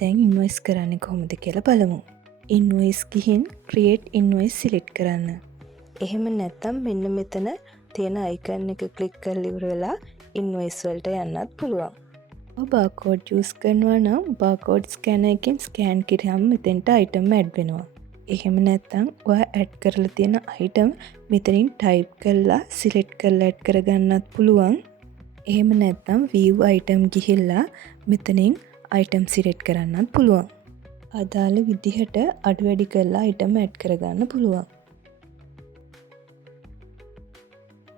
දැන් ඉන්වොයිස් කරන්න කොහොමද කියලා බලමු. ඉන්වොයිස් ගිහින් ක්‍රියේට් ඉන්වොයිස් සිලෙක්ට් කරන්න. එහෙම නැත්නම් මෙන්න මෙතන තියෙන අයිකන් එක ක්ලික් කරලා ඉවර වෙලා ඉන්වොයිස් වලට යන්නත් පුළුවන්. ඔය බාර්කෝඩ් යූස් කරනවා නම් බාර්කෝඩ් ස්කෑනර් එකෙන් ස්කෑන් කරාම මෙතෙන්ට අයිටම් ඇඩ් වෙනවා. එහෙම නැත්නම් ඔයා ඇඩ් කරලා තියෙන අයිටම් මෙතනින් ටයිප් කරලා සිලෙක්ට් කරලා ඇඩ් කරගන්නත් පුළුවන්. එහෙම නැත්නම් view item ගිහිල්ලා මෙතනින් item සිලෙක්ට් කරන්නත් පුළුවන්. අදාළ විදිහට අඩු වැඩි කරලා item ඇඩ් කරගන්න පුළුවන්.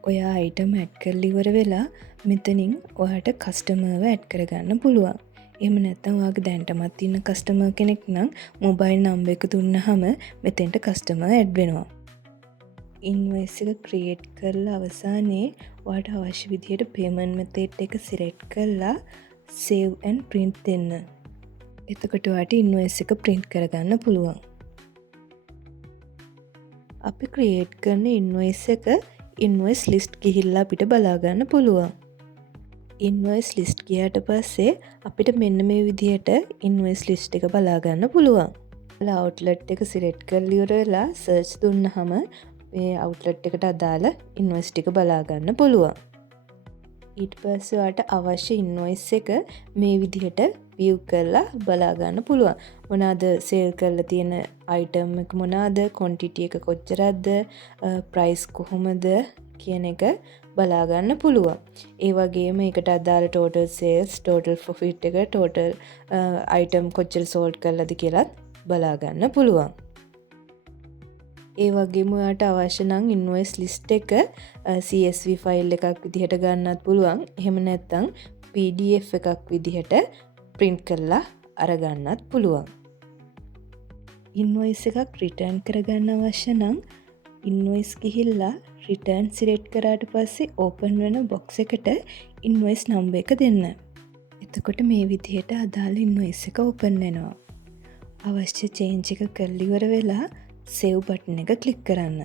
ඔයා item ඇඩ් කරලා ඉවර වෙලා මෙතනින් ඔයාට කස්ටමර්ව ඇඩ් කරගන්න පුළුවන්. එහෙම නැත්නම් ඔයාගේ දැනටමත් ඉන්න කස්ටමර් කෙනෙක් නම් මොබයිල් නම්බර් එක දුන්නාම මෙතෙන්ට කස්ටමර් ඇඩ් වෙනවා. ඉන්වොයිස් එක ක්‍රියේට් කරලා අවසානයේ ඔයාට අවශ්‍ය විදිහට පේමන්ට් මෙතඩ් එක සිලෙක්ට් කරලා save and print දෙන්න. එතකොට ඔයාට ඉන්වොයිස් එක print කරගන්න පුළුවන්. අපි ක්‍රියේට් කරන ඉන්වොයිස් එක ඉන්වොයිස් ලිස්ට් ගිහිල්ලා අපිට බලා ගන්න පුළුවන්. ඉන්වොයිස් ලිස්ට් ගියාට පස්සේ අපිට මෙන්න මේ විදිහට ඉන්වොයිස් ලිස්ට් එක බලා ගන්න පුළුවන්. අවුට්ලට් එක සිලෙක්ට් කරලා ඉවර වෙලා සර්ච් දුන්නාම මේ අවුට්ලට් එකට අදාළ ඉන්වොයිස් ටික බලා ගන්න පුළුවන්. ඊට පස්සේ ඔයාට අවශ්‍ය ඉන්වොයිස් එක මේ විදිහට view කරලා බලා ගන්න පුළුවන්. මොනවාද සේල් කරලා තියෙන item එක මොනවාද, quantity එක කොච්චරද, price කොහොමද කියන එක බලා ගන්න පුළුවන්. ඒ වගේම ඒකට අදාළ total sales, total profit එක, total item කොච්චර sold කරලාද කියලාත් බලා ගන්න පුළුවන්. ඒ වගේම ඔයාට අවශ්‍ය නම් ඉන්වොයිස් ලිස්ට් එක CSV ෆයිල් එකක් විදිහට ගන්නත් පුළුවන්. එහෙම නැත්නම් PDF එකක් විදිහට print කරලා අරගන්නත් පුළුවන්. ඉන්වොයිස් එකක් රිටර්න් කරගන්න අවශ්‍ය නම් ඉන්වොයිස් ගිහිල්ලා රිටර්න් සිලෙක්ට් කරාට පස්සේ ඕපන් වෙන බොක්ස් එකට ඉන්වොයිස් නම්බර් එක දෙන්න. එතකොට මේ විදිහට අදාළ ඉන්වොයිස් එක ඕපන් වෙනවා. අවශ්‍ය චේන්ජ් එක කරලා ඉවර වෙලා save බටන් එක ක්ලික් කරන්න.